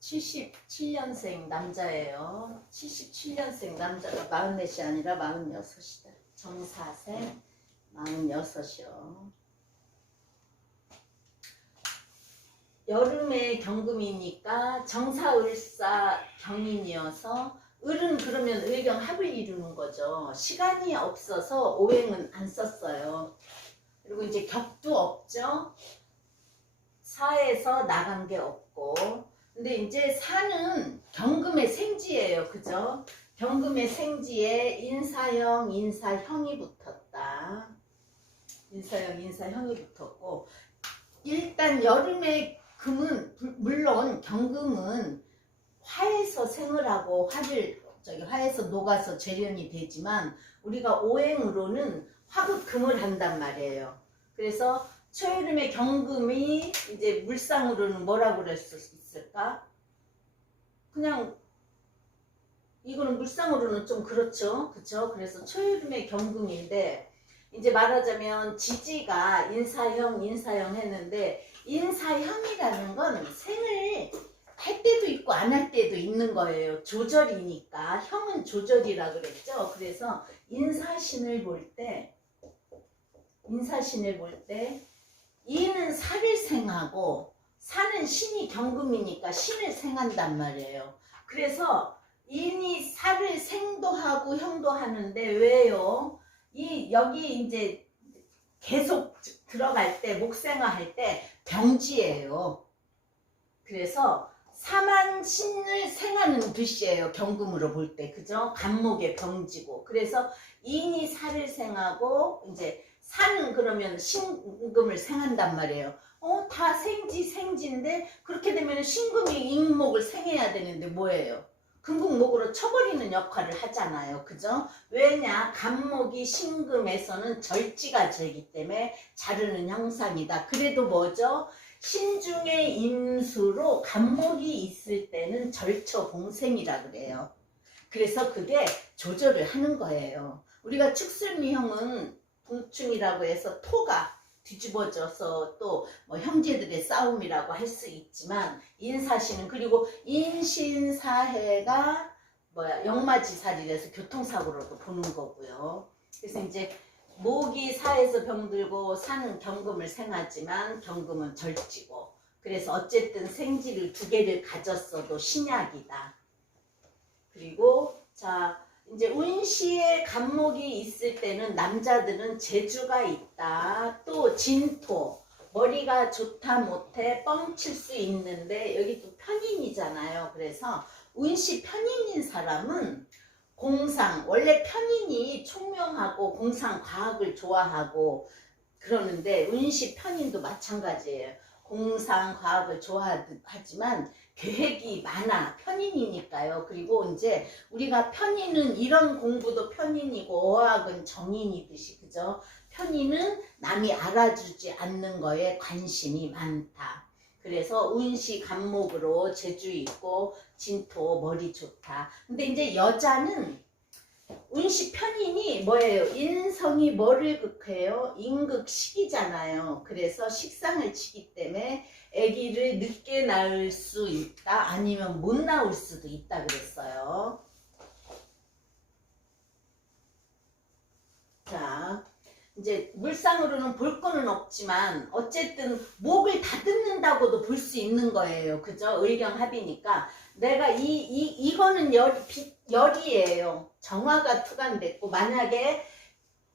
77년생 남자예요. 77년생 남자가 44이 아니라 46이다. 정사생 46이요. 여름에 경금이니까 정사을사 경인이어서 을은 그러면 을경합을 이루는 거죠. 시간이 없어서 오행은 안 썼어요. 그리고 이제 격도 없죠. 사에서 나간 게 없고. 근데 이제 사는 경금의 생지예요. 그죠? 경금의 생지에 인사형, 인사형이 붙었다. 인사형, 인사형이 붙었고. 일단 여름에 금은 물론 경금은 화에서 생을 하고 화에서 녹아서 재련이 되지만 우리가 오행으로는 화극금을 한단 말이에요. 그래서 초여름의 경금이 이제 물상으로는 뭐라고 그럴 수 있을까? 그냥 이거는 물상으로는 좀 그렇죠. 그쵸? 그래서 초여름의 경금인데 이제 말하자면 지지가 인사형 했는데 인사형이라는 건 생을 할 때도 있고 안 할 때도 있는 거예요. 조절이니까. 형은 조절이라 그랬죠. 그래서 인사신을 볼 때 이는 사를 생하고 사는 신이 경금이니까 신을 생한단 말이에요. 그래서 인이 사를 생도 하고 형도 하는데 왜요? 여기 이제 계속 들어갈 때 목생화 할 때 병지예요. 그래서 사만 신을 생하는 뜻이에요. 경금으로 볼 때. 그죠? 간목의 병지고. 그래서 인이 사를 생하고 이제 사는 그러면 신금을 생한단 말이에요. 다 생지인데 그렇게 되면 신금이 인목을 생해야 되는데 뭐예요? 금국목으로 쳐버리는 역할을 하잖아요. 그죠? 왜냐? 간목이 신금에서는 절지가 되기 때문에 자르는 형상이다. 그래도 뭐죠? 신중의 임수로 간목이 있을 때는 절처봉생이라 그래요. 그래서 그게 조절을 하는 거예요. 우리가 축술미형은 동충이라고 해서 토가 뒤집어져서 또 뭐 형제들의 싸움이라고 할 수 있지만 인사신은 그리고 인신사해가 역마지살이라서 교통사고로도 보는 거고요. 그래서 이제 목이 사에서 병들고 사는 경금을 생하지만 경금은 절지고 그래서 어쨌든 생지를 두 개를 가졌어도 신약이다. 그리고 자 이제 운시에 간목이 있을 때는 남자들은 재주가 있다. 또 진토 머리가 좋다 못해 뻥칠 수 있는데 여기 또 편인이잖아요. 그래서 운시 편인인 사람은 공상 원래 편인이 총명하고 공상 과학을 좋아하고 그러는데 운시 편인도 마찬가지예요. 공상 과학을 좋아하지만 계획이 많아. 편인이니까요. 그리고 이제 우리가 편인은 이런 공부도 편인이고 어학은 정인이듯이 그죠? 편인은 남이 알아주지 않는 거에 관심이 많다. 그래서 운시 간목으로 재주 있고 진토 머리 좋다. 근데 이제 여자는 운시 편인이 뭐예요? 인성이 뭐를 극해요? 임극식이잖아요. 그래서 식상을 치기 때문에 아기를 늦게 낳을 수 있다. 아니면 못 낳을 수도 있다 그랬어요. 자, 이제 물상으로는 볼 거는 없지만 어쨌든 목을 다듬는다고도 볼 수 있는 거예요. 그죠? 의경합이니까 내가 이거는 열이에요. 정화가 투간됐고 만약에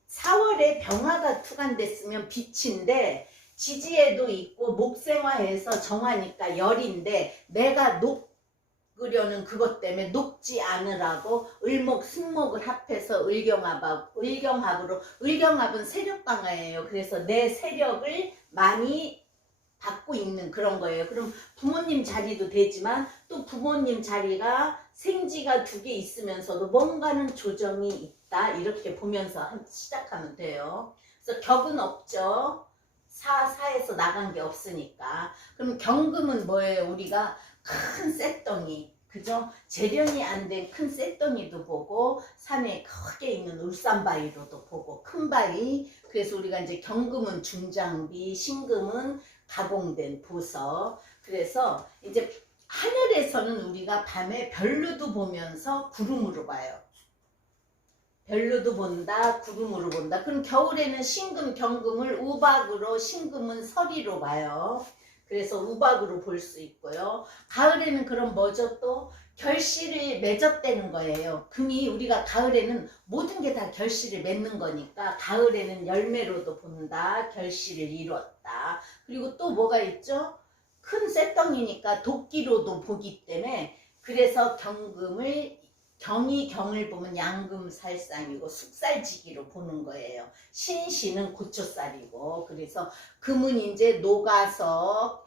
4월에 병화가 투간됐으면 빛인데 지지에도 있고 목생화해서 정화니까 열인데 내가 녹으려는 그것 때문에 녹지 않으라고 을목, 승목을 합해서 을경합으로 을경합은 세력 강화예요. 그래서 내 세력을 많이 받고 있는 그런 거예요. 그럼 부모님 자리도 되지만 또 부모님 자리가 생지가 두 개 있으면서도 뭔가는 조정이 있다. 이렇게 보면서 시작하면 돼요. 그래서 격은 없죠. 사에서 나간 게 없으니까. 그럼 경금은 뭐예요? 우리가 큰 쇳덩이. 그죠? 재련이 안 된 큰 쇳덩이도 보고 산에 크게 있는 울산바위로도 보고 큰 바위. 그래서 우리가 이제 경금은 중장비, 신금은 가공된 보석. 그래서 이제 하늘에서는 우리가 밤에 별로도 보면서 구름으로 봐요. 별로도 본다, 구름으로 본다. 그럼 겨울에는 신금, 경금을 우박으로, 신금은 서리로 봐요. 그래서 우박으로 볼 수 있고요. 가을에는 그럼 뭐죠? 또 결실을 맺었다는 거예요. 금이 우리가 가을에는 모든 게 다 결실을 맺는 거니까 가을에는 열매로도 본다, 결실을 이뤘다. 그리고 또 뭐가 있죠? 큰 쇳덩이니까 도끼로도 보기 때문에 그래서 경금을 경이 경을 보면 양금살상이고 숙살지기로 보는 거예요. 신시는 고초살이고 그래서 금은 이제 녹아서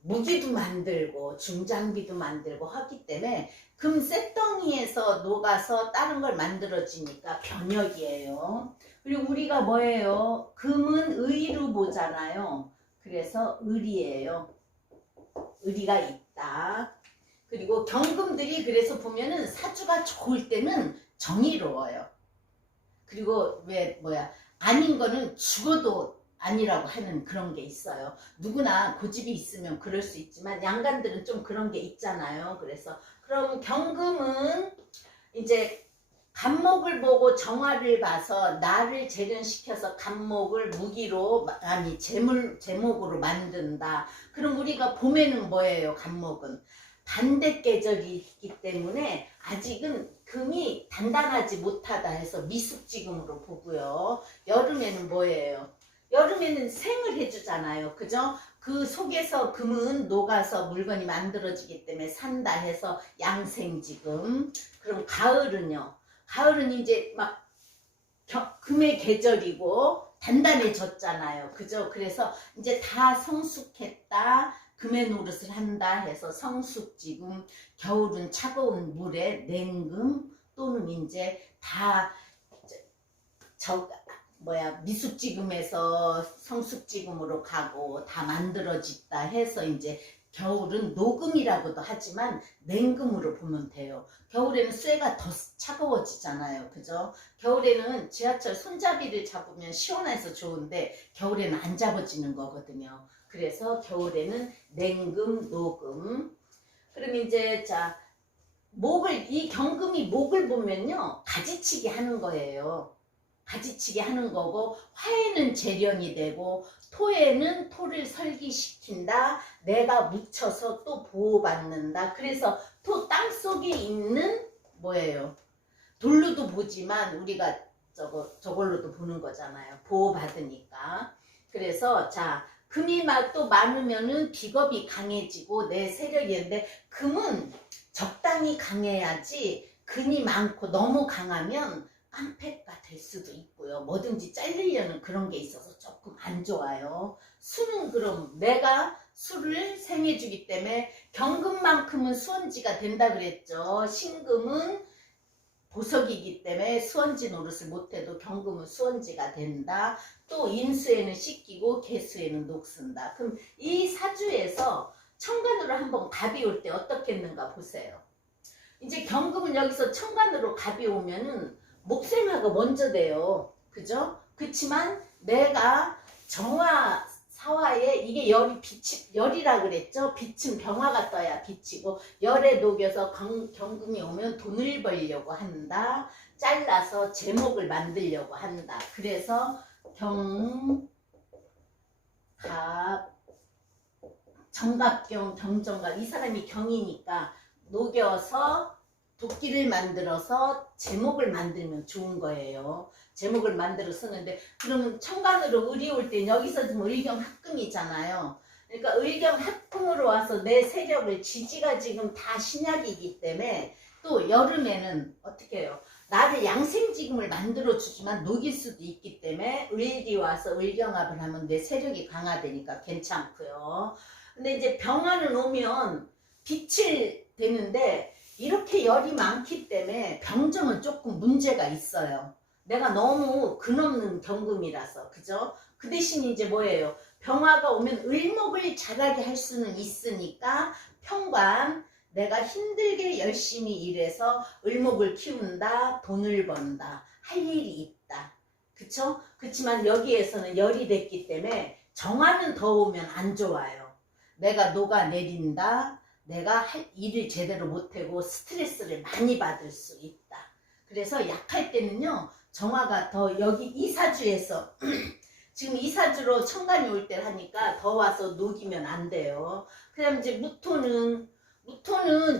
무기도 만들고 중장비도 만들고 하기 때문에 금 쇳덩이에서 녹아서 다른 걸 만들어지니까 병역이에요. 그리고 우리가 뭐예요? 금은 의로 보잖아요. 그래서 의리예요. 의리가 있다. 그리고 경금들이 그래서 보면은 사주가 좋을 때는 정의로워요. 그리고 아닌 거는 죽어도 아니라고 하는 그런 게 있어요. 누구나 고집이 있으면 그럴 수 있지만 양간들은 좀 그런 게 있잖아요. 그래서 그럼 경금은 이제 간목을 보고 정화를 봐서 나를 재련시켜서 간목을 무기로 제목으로 만든다. 그럼 우리가 봄에는 뭐예요? 간목은 반대 계절이 있기 때문에 아직은 금이 단단하지 못하다 해서 미숙지금으로 보고요. 여름에는 뭐예요? 여름에는 생을 해주잖아요. 그죠? 그 속에서 금은 녹아서 물건이 만들어지기 때문에 산다 해서 양생지금. 그럼 가을은요? 가을은 이제 막 금의 계절이고 단단해졌잖아요. 그죠? 그래서 이제 다 성숙했다. 금의 노릇을 한다 해서 성숙지금. 겨울은 차가운 물에 냉금 또는 이제 다 미숙지금에서 성숙지금으로 가고 다 만들어졌다 해서 이제 겨울은 녹음이라고도 하지만 냉금으로 보면 돼요. 겨울에는 쇠가 더 차가워지잖아요. 그죠? 겨울에는 지하철 손잡이를 잡으면 시원해서 좋은데 겨울에는 안 잡아지는 거거든요. 그래서 겨울에는 냉금, 녹음. 그럼 이제 이 경금이 목을 보면요. 가지치기 하는 거예요. 가지치기 하는 거고 화에는 재련이 되고 토에는 토를 설기시킨다. 내가 묻혀서 또 보호받는다. 그래서 토 땅속에 있는 뭐예요? 돌로도 보지만 우리가 저걸로도 보는 거잖아요. 보호받으니까. 그래서 금이 또 많으면은 비겁이 강해지고 내 세력인데 금은 적당히 강해야지 금이 많고 너무 강하면 깡패가 될 수도 있고요. 뭐든지 잘리려는 그런 게 있어서 조금 안 좋아요. 수는 그럼 내가 수를 생해주기 때문에 경금만큼은 수원지가 된다 그랬죠. 신금은 보석이기 때문에 수원지 노릇을 못해도 경금은 수원지가 된다. 또 인수에는 씻기고 개수에는 녹슨다. 그럼 이 사주에서 천간으로 한번 갑이 올 때 어떻게 했는가 보세요. 이제 경금은 여기서 천간으로 갑이 오면은 목생화가 먼저 돼요. 그죠? 그렇지만 내가 정화 사화에 이게 열이라 그랬죠? 빛은 병화가 떠야 빛이고 열에 녹여서 경금이 오면 돈을 벌려고 한다. 잘라서 제목을 만들려고 한다. 그래서 정갑경, 경정갑 이 사람이 경이니까 녹여서 도끼를 만들어서 제목을 만들면 좋은 거예요. 제목을 만들어 쓰는데 그러면 천간으로 을이 올 때 여기서 지금 을경합금이잖아요. 그러니까 을경합금으로 와서 내 세력을 지지가 지금 다 신약이기 때문에 또 여름에는 어떻게 해요? 나를 양생지금을 만들어 주지만 녹일 수도 있기 때문에 을이 와서 을경합을 하면 내 세력이 강화되니까 괜찮고요. 근데 이제 병화는 오면 빛을 되는데 이렇게 열이 많기 때문에 병정은 조금 문제가 있어요. 내가 너무 근없는 경금이라서. 그죠? 그 대신 이제 뭐예요? 병화가 오면 을목을 자라게 할 수는 있으니까 평관 내가 힘들게 열심히 일해서 을목을 키운다. 돈을 번다. 할 일이 있다. 그쵸? 그렇지만 여기에서는 열이 됐기 때문에 정화는 더 오면 안 좋아요. 내가 녹아내린다. 내가 할 일을 제대로 못하고 스트레스를 많이 받을 수 있다. 그래서 약할 때는요, 정화가 더 여기 이사주에서 지금 이사주로 천간이 올 때 하니까 더 와서 녹이면 안 돼요. 그다음 이제 무토는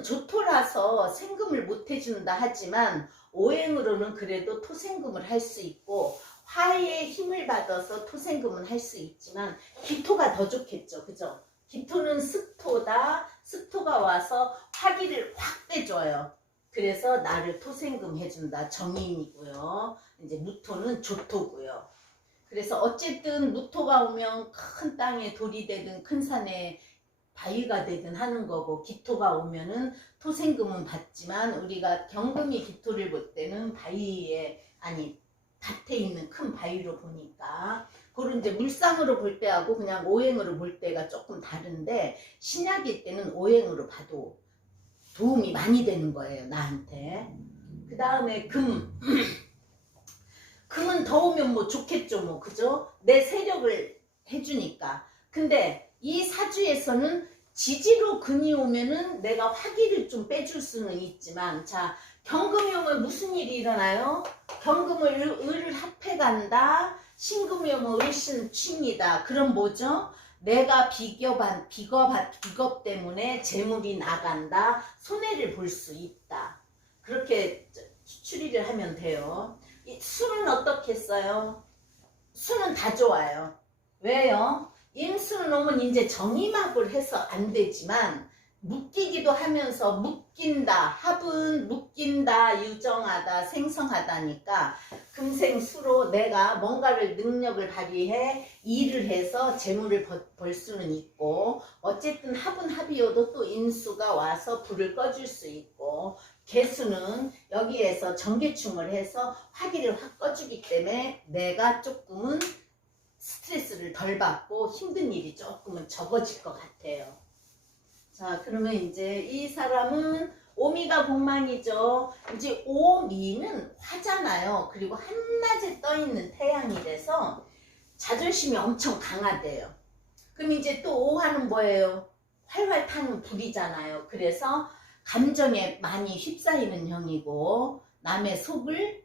조토라서 생금을 못 해준다 하지만 오행으로는 그래도 토생금을 할 수 있고 화의 힘을 받아서 토생금은 할 수 있지만 기토가 더 좋겠죠. 그죠? 기토는 습토다. 습토가 와서 화기를 확 빼줘요. 그래서 나를 토생금 해준다. 정인이고요. 이제 무토는 조토고요. 그래서 어쨌든 무토가 오면 큰 땅에 돌이 되든 큰 산에 바위가 되든 하는 거고, 기토가 오면은 토생금은 받지만 우리가 경금이 기토를 볼 때는 바위에, 아니 밭에 있는 큰 바위로 보니까, 그런 이제 물상으로 볼 때하고 그냥 오행으로 볼 때가 조금 다른데, 신약일 때는 오행으로 봐도 도움이 많이 되는 거예요, 나한테. 그 다음에 금. 금은 더우면 뭐 좋겠죠, 뭐. 그죠? 내 세력을 해주니까. 근데 이 사주에서는 지지로 금이 오면은 내가 화기를 좀 빼줄 수는 있지만, 자, 경금이 오면 무슨 일이 일어나요? 경금을 을을 합해간다. 신금이 오면 을신충이다. 그럼 뭐죠? 내가 비겁 때문에 재물이 나간다. 손해를 볼 수 있다. 그렇게 추리를 하면 돼요. 수는 어떻게 써요? 수는 다 좋아요. 왜요? 임수는 오면 이제 정임합을 해서 안 되지만 묶이기도 하면서 묶인다. 합은 묶인다, 유정하다, 생성하다니까 금생수로 내가 뭔가를 능력을 발휘해 일을 해서 재물을 벌 수는 있고, 어쨌든 합은 합이어도 또 인수가 와서 불을 꺼줄 수 있고, 개수는 여기에서 정계충을 해서 화기를 확 꺼주기 때문에 내가 조금은 스트레스를 덜 받고 힘든 일이 조금은 적어질 것 같아요. 자, 그러면 이제 이 사람은 오미가 공망이죠. 이제 오미는 화잖아요. 그리고 한낮에 떠있는 태양이라서 자존심이 엄청 강하대요. 그럼 이제 또 오화는 뭐예요? 활활 타는 불이잖아요. 그래서 감정에 많이 휩싸이는 형이고, 남의 속을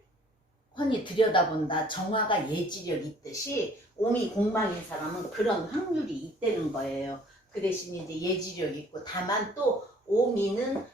훤히 들여다본다. 정화가 예지력 있듯이 오미 공망인 사람은 그런 확률이 있다는 거예요. 그 대신 이제 예지력 있고, 다만 또 오미는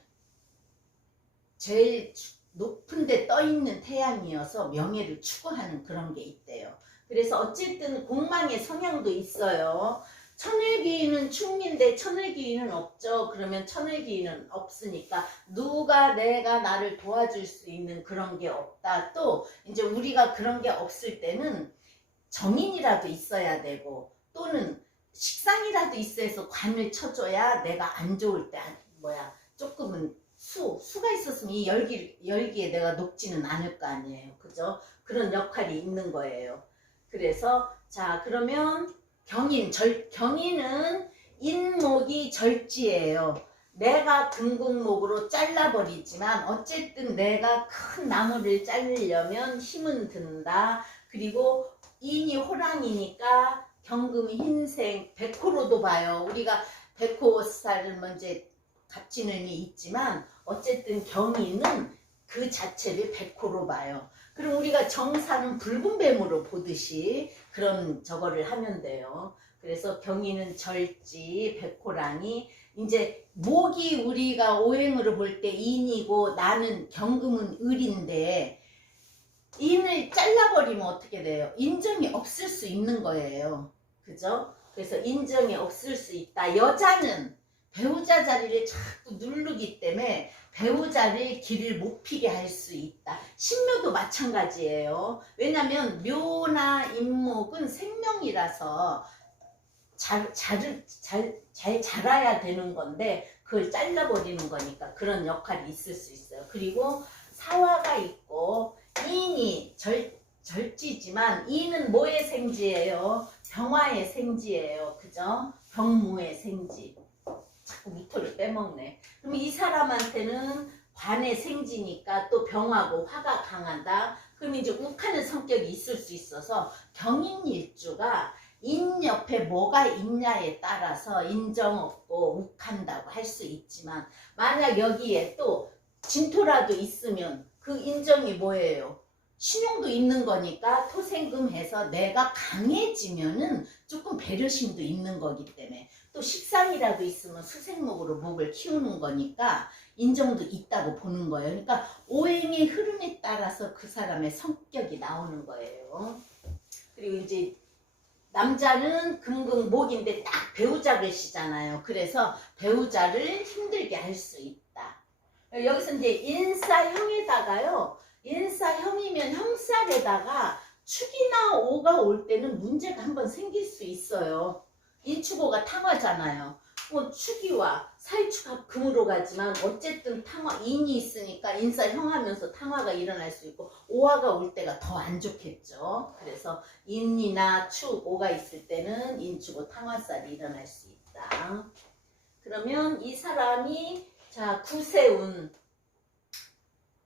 제일 높은 데 떠있는 태양이어서 명예를 추구하는 그런 게 있대요. 그래서 어쨌든 공망의 성향도 있어요. 천을기인은 충미인데 천을기인은 없죠. 그러면 천을기인은 없으니까 누가 내가 나를 도와줄 수 있는 그런 게 없다. 또 이제 우리가 그런 게 없을 때는 정인이라도 있어야 되고, 또는 식상이라도 있어서 관을 쳐줘야 내가 안 좋을 때 조금은 수가 있었으면 이 열기에 내가 녹지는 않을 거 아니에요. 그죠? 그런 역할이 있는 거예요. 그래서 자, 그러면 경인은 인목이 절지예요. 내가 금국목으로 잘라버리지만 어쨌든 내가 큰 나무를 자르려면 힘은 든다. 그리고 인이 호랑이니까 경금이 흰색, 백호로도 봐요. 우리가 백호살을 먼저 갑진음이 있지만 어쨌든 경인은 그 자체를 백호로 봐요. 그럼 우리가 정사는 붉은 뱀으로 보듯이 그런 저거를 하면 돼요. 그래서 경인은 절지, 백호랑이, 이제 목이 우리가 오행으로 볼 때 인이고 나는 경금은 을인데, 인을 잘라버리면 어떻게 돼요? 인정이 없을 수 있는 거예요. 그죠? 그래서 인정이 없을 수 있다. 여자는 배우자 자리를 자꾸 누르기 때문에 배우자를 길을 못 피게 할 수 있다. 신묘도 마찬가지예요. 왜냐하면 묘나 인목은 생명이라서 잘 자라야 되는 건데 그걸 잘라버리는 거니까 그런 역할이 있을 수 있어요. 그리고 사화가 있고, 인이 절지지만 인은 뭐의 생지예요? 병화의 생지예요. 그죠? 병무의 생지. 자꾸 무토를 빼먹네. 그럼 이 사람한테는 관의 생지니까 또 병하고 화가 강하다. 그럼 이제 욱하는 성격이 있을 수 있어서 경인일주가 인 옆에 뭐가 있냐에 따라서 인정 없고 욱한다고 할 수 있지만, 만약 여기에 또 진토라도 있으면 그 인정이 뭐예요? 신용도 있는 거니까 토생금해서 내가 강해지면은 조금 배려심도 있는 거기 때문에, 또 식상이라도 있으면 수생목으로 목을 키우는 거니까 인정도 있다고 보는 거예요. 그러니까 오행의 흐름에 따라서 그 사람의 성격이 나오는 거예요. 그리고 이제 남자는 금금목인데 딱 배우자 계시잖아요. 그래서 배우자를 힘들게 할 수 있다. 여기서 이제 인사형에다가요, 인사형이면 형살에다가 축이나 오가 올 때는 문제가 한번 생길 수 있어요. 인축오가 탕화잖아요. 뭐 축이와 사이축합 금으로 가지만 어쨌든 탕화, 인이 있으니까 인사형하면서 탕화가 일어날 수 있고, 오화가 올 때가 더 안 좋겠죠. 그래서 인이나 축, 오가 있을 때는 인축오 탕화살이 일어날 수 있다. 그러면 이 사람이 자 구세운,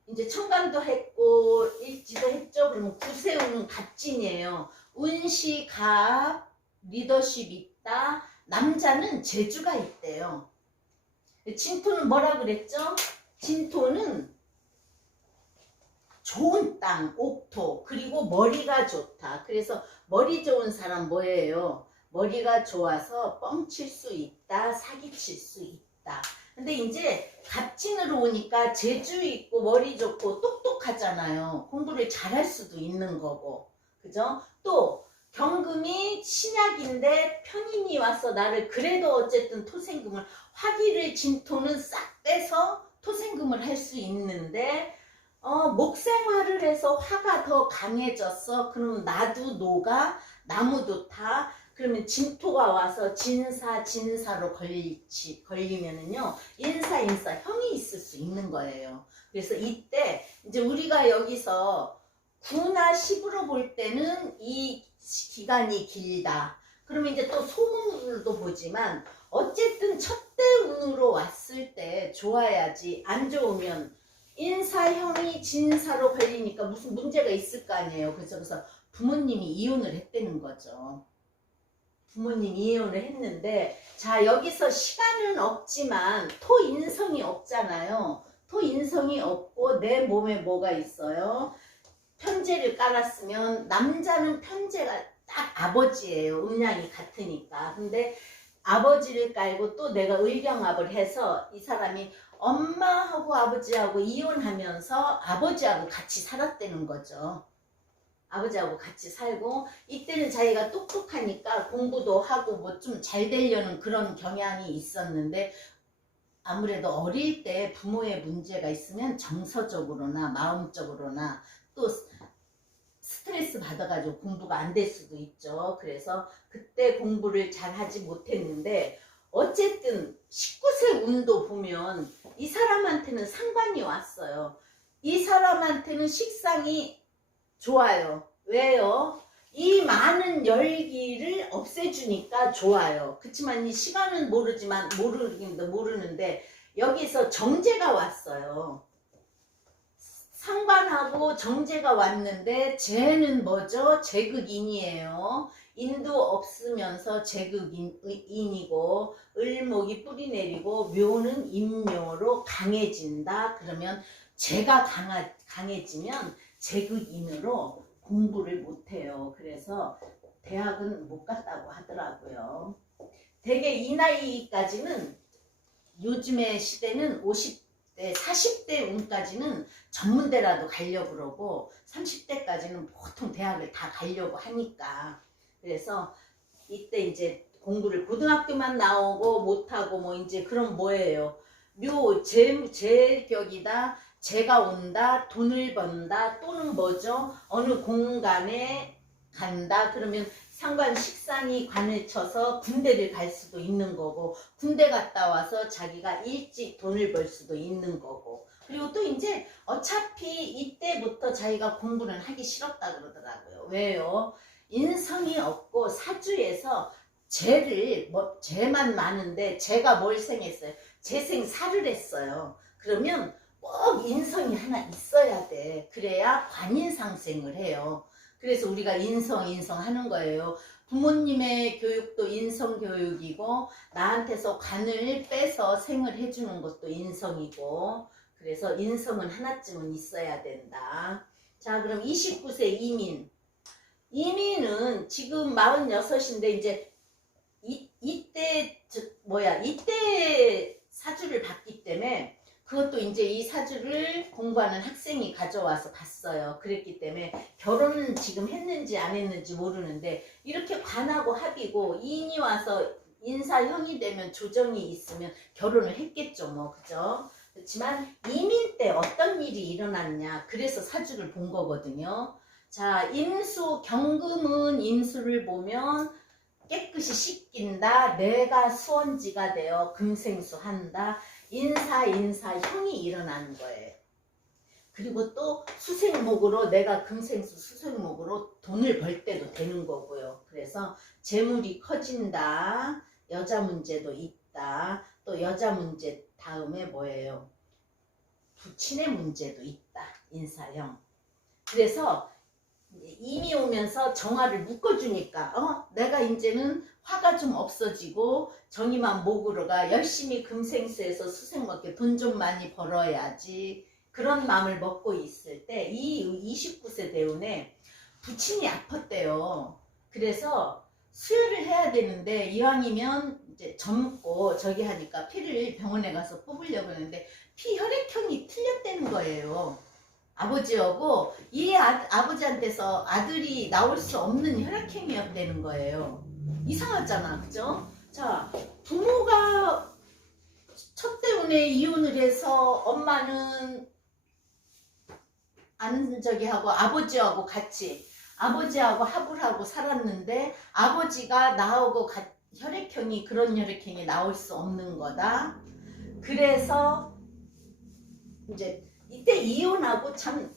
이제 천간도 했고 일지도 했죠. 그러면 구세운은 갑진이에요. 운시 갑, 리더십 있다. 남자는 재주가 있대요. 진토는 뭐라 그랬죠? 진토는 좋은 땅, 옥토, 그리고 머리가 좋다. 그래서 머리 좋은 사람 뭐예요? 머리가 좋아서 뻥칠 수 있다, 사기칠 수 있다. 근데 이제 갑진으로 오니까 재주 있고 머리 좋고 똑똑하잖아요. 공부를 잘할 수도 있는 거고, 그죠? 또 경금이 신약인데 편인이 와서 나를, 그래도 어쨌든 토생금을, 화기를 진토는 싹 빼서 토생금을 할 수 있는데, 목생화를 해서 화가 더 강해졌어. 그럼 나도 녹아, 나무도 타. 그러면 진토가 와서 진사로 걸리면은요, 인사, 형이 있을 수 있는 거예요. 그래서 이때 이제 우리가 여기서 9나 10으로 볼 때는 이 기간이 길다. 그러면 이제 또 소문도 보지만, 어쨌든 첫대 운으로 왔을 때 좋아야지, 안 좋으면 인사형이 진사로 걸리니까 무슨 문제가 있을 거 아니에요. 그래서 부모님이 이혼을 했다는 거죠. 부모님이 이혼을 했는데, 자 여기서 시간은 없지만 토인성이 없잖아요. 토인성이 없고 내 몸에 뭐가 있어요? 편제를 깔았으면, 남자는 편제가 딱 아버지예요. 음양이 같으니까. 근데 아버지를 깔고 또 내가 의경합을 해서 이 사람이 엄마하고 아버지하고 이혼하면서 아버지하고 같이 살았다는 거죠. 아버지하고 같이 살고, 이때는 자기가 똑똑하니까 공부도 하고 뭐 좀 잘 되려는 그런 경향이 있었는데, 아무래도 어릴 때 부모의 문제가 있으면 정서적으로나 마음적으로나 또 스트레스 받아가지고 공부가 안 될 수도 있죠. 그래서 그때 공부를 잘 하지 못했는데, 어쨌든 19세 운도 보면 이 사람한테는 상관이 왔어요. 이 사람한테는 식상이 좋아요. 왜요? 이 많은 열기를 없애주니까 좋아요. 그렇지만 이 시간은 모르는데 여기서 정제가 왔어요. 상관하고 정제가 왔는데, 재는 뭐죠? 제극인이에요. 인도 없으면서 제극인이고, 을목이 뿌리 내리고, 묘는 인묘로 강해진다. 그러면 제가 강해지면 제극인으로 공부를 못해요. 그래서 대학은 못 갔다고 하더라고요. 대개 이 나이까지는, 요즘의 시대는 50대, 40대 운까지는 전문대라도 가려고 그러고, 30대까지는 보통 대학을 다 가려고 하니까. 그래서 이때 이제 공부를 고등학교만 나오고 못하고 뭐 이제 그럼 뭐예요? 제격이다, 재가 온다, 돈을 번다, 또는 뭐죠? 어느 공간에 간다. 그러면 상관 식상이 관을 쳐서 군대를 갈 수도 있는 거고, 군대 갔다 와서 자기가 일찍 돈을 벌 수도 있는 거고, 그리고 또 이제 어차피 이때부터 자기가 공부는 하기 싫었다 그러더라고요. 왜요? 인성이 없고 사주에서 재만 많은데, 재가 뭘 생했어요? 재생사를 했어요. 그러면 꼭 인성이 하나 있어야 돼. 그래야 관인상생을 해요. 그래서 우리가 인성 하는 거예요. 부모님의 교육도 인성교육이고 나한테서 관을 빼서 생을 해주는 것도 인성이고 그래서 인성은 하나쯤은 있어야 된다. 자 그럼 29세 이민. 이민은 지금 46인데 이제 이때 사주를 봤기 때문에 그것도 이제 이 사주를 공부하는 학생이 가져와서 봤어요. 그랬기 때문에 결혼은 지금 했는지 안 했는지 모르는데 이렇게 관하고 합이고 인이 와서 인사형이 되면 조정이 있으면 결혼을 했겠죠 뭐 그죠? 그렇지만 이민 때 어떤 일이 일어났냐 그래서 사주를 본 거거든요. 자 임수 경금은 임수를 보면 깨끗이 씻긴다. 내가 수원지가 되어 금생수한다. 인사형이 일어나는 거예요. 그리고 또 수생목으로 내가 금생수 수생목으로 돈을 벌 때도 되는 거고요. 그래서 재물이 커진다. 여자 문제도 있다. 또 여자 문제 다음에 뭐예요? 부친의 문제도 있다. 인사형. 그래서 임이 오면서 정화를 묶어주니까 내가 이제는 화가 좀 없어지고 정의만 목으로 가 열심히 금생수에서 수생먹게 돈 좀 많이 벌어야지 그런 마음을 먹고 있을 때 이 29세 대운에 부친이 아팠대요. 그래서 수혈을 해야 되는데 이왕이면 이제 젊고 저기 하니까 피를 병원에 가서 뽑으려고 하는데 피 혈액형이 틀렸다는 거예요. 아버지하고 이 아버지한테서 아들이 나올 수 없는 혈액형이었다는 거예요. 이상하잖아, 그죠? 자, 부모가 첫 때문에 이혼을 해서 엄마는 안 저기 하고 아버지하고 같이 아버지하고 합을 하고 살았는데 아버지가 나하고 혈액형이 그런 혈액형이 나올 수 없는 거다. 그래서 이제 이때 이혼하고 참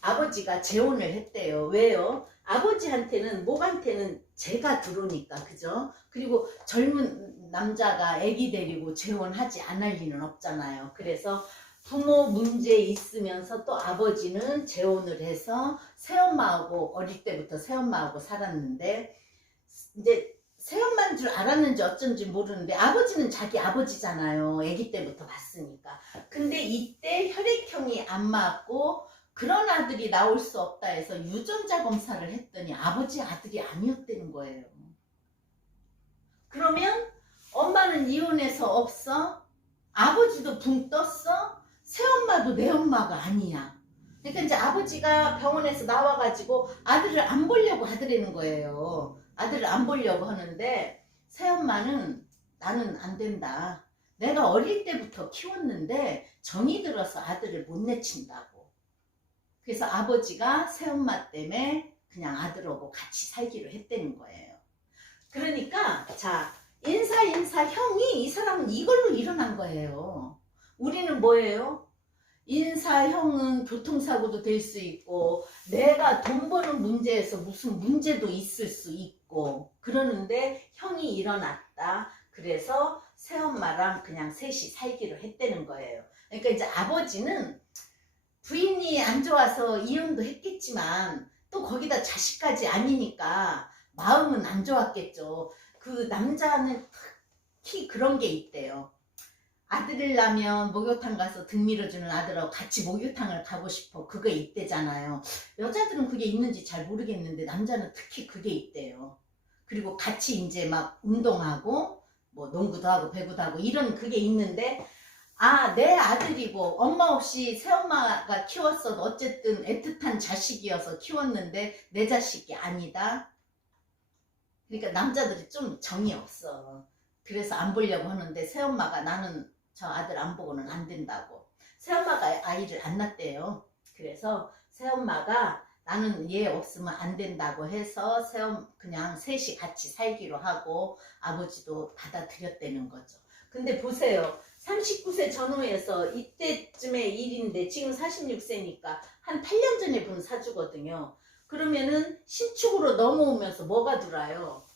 아버지가 재혼을 했대요. 왜요? 아버지한테는 목한테는 재가 들어오니까 그죠? 그리고 젊은 남자가 아기 데리고 재혼하지 않을 리는 없잖아요. 그래서 부모 문제 있으면서 또 아버지는 재혼을 해서 새엄마하고 어릴 때부터 새엄마하고 살았는데 이제 새엄마인 줄 알았는지 어쩐지 모르는데 아버지는 자기 아버지잖아요. 아기 때부터 봤으니까. 근데 이때 혈액형이 안 맞고 그런 아들이 나올 수 없다 해서 유전자 검사를 했더니 아버지 아들이 아니었다는 거예요. 그러면 엄마는 이혼해서 없어? 아버지도 붕 떴어? 새엄마도 내 엄마가 아니야. 그러니까 이제 아버지가 병원에서 나와가지고 아들을 안 보려고 하더라는 거예요. 아들을 안 보려고 하는데 새엄마는 나는 안 된다. 내가 어릴 때부터 키웠는데 정이 들어서 아들을 못 내친다고. 그래서 아버지가 새엄마 때문에 그냥 아들하고 같이 살기로 했다는 거예요. 그러니까 자 인사형이 이 사람은 이걸로 일어난 거예요. 우리는 뭐예요? 인사형은 교통사고도 될 수 있고 내가 돈 버는 문제에서 무슨 문제도 있을 수 있고 그러는데 형이 일어났다. 그래서 새엄마랑 그냥 셋이 살기로 했다는 거예요. 그러니까 이제 아버지는 부인이 안 좋아서 이혼도 했겠지만 또 거기다 자식까지 아니니까 마음은 안 좋았겠죠. 그 남자는 특히 그런 게 있대요. 아들을 낳으면 목욕탕 가서 등 밀어주는 아들하고 같이 목욕탕을 가고 싶어. 그게 있대잖아요. 여자들은 그게 있는지 잘 모르겠는데 남자는 특히 그게 있대요. 그리고 같이 이제 막 운동하고 뭐 농구도 하고 배구도 하고 이런 그게 있는데 내 아들이고 엄마 없이 새엄마가 키웠어도 어쨌든 애틋한 자식이어서 키웠는데 내 자식이 아니다. 그러니까 남자들이 좀 정이 없어. 그래서 안 보려고 하는데 새엄마가 나는 저 아들 안 보고는 안 된다고. 새엄마가 아이를 안 낳대요. 그래서 새엄마가 나는 얘 없으면 안 된다고 해서 그냥 셋이 같이 살기로 하고 아버지도 받아들였다는 거죠. 근데 보세요. 39세 전후에서 이때쯤의 일인데 지금 46세니까 한 8년 전에 본 사주거든요. 그러면은 신축으로 넘어오면서 뭐가 들어요?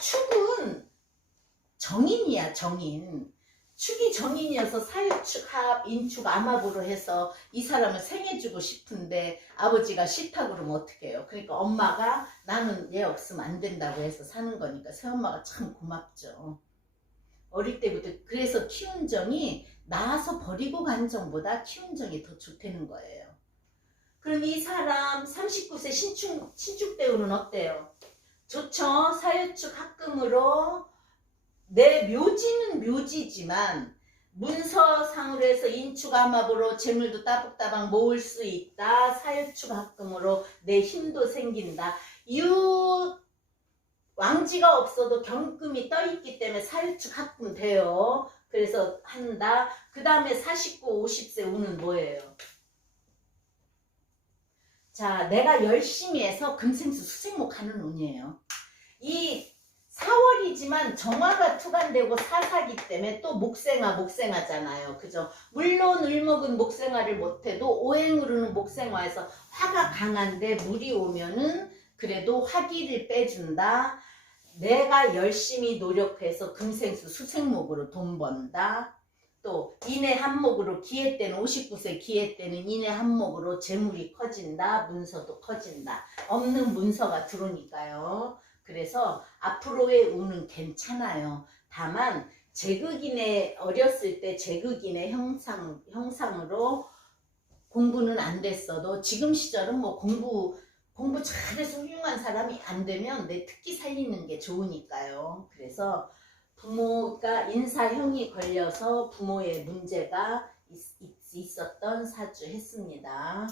축은 정인이야, 정인. 축이 정인이어서 사유축, 합, 인축, 암합으로 해서 이 사람을 생해주고 싶은데 아버지가 싫다고 그러면 어떻게 해요? 그러니까 엄마가 나는 얘 없으면 안 된다고 해서 사는 거니까 새엄마가 참 고맙죠. 어릴 때부터. 그래서 키운 정이 낳아서 버리고 간 정보다 키운 정이 더 좋다는 거예요. 그럼 이 사람 39세 신축대운은 어때요? 좋죠. 사유축 합금으로 내 묘지는 묘지지만 문서상으로 해서 인축암합으로 재물도 따박따박 모을 수 있다. 사유축 합금으로 내 힘도 생긴다. 왕지가 없어도 경금이 떠있기 때문에 사유축 합금 돼요. 그래서 한다. 그 다음에 49, 50세 운은 뭐예요? 자, 내가 열심히 해서 금생수 수생목 하는 운이에요. 이 4월이지만 정화가 투간되고 사사기 때문에 또 목생화잖아요. 그죠? 물론 을목은 목생화를 못해도 오행으로는 목생화에서 화가 강한데 물이 오면은 그래도 화기를 빼준다. 내가 열심히 노력해서 금생수 수생목으로 돈 번다. 또 인해 한목으로 기해 때는 59세 기해 때는 인해 한목으로 재물이 커진다. 문서도 커진다. 없는 문서가 들어오니까요. 그래서 앞으로의 운은 괜찮아요. 다만 제극인의 어렸을 때 제극인의 형상으로 공부는 안 됐어도 지금 시절은 뭐 공부 잘해서 훌륭한 사람이 안 되면 내 특기 살리는 게 좋으니까요. 그래서 부모가 인사형이 걸려서 부모의 문제가 있었던 사주 했습니다.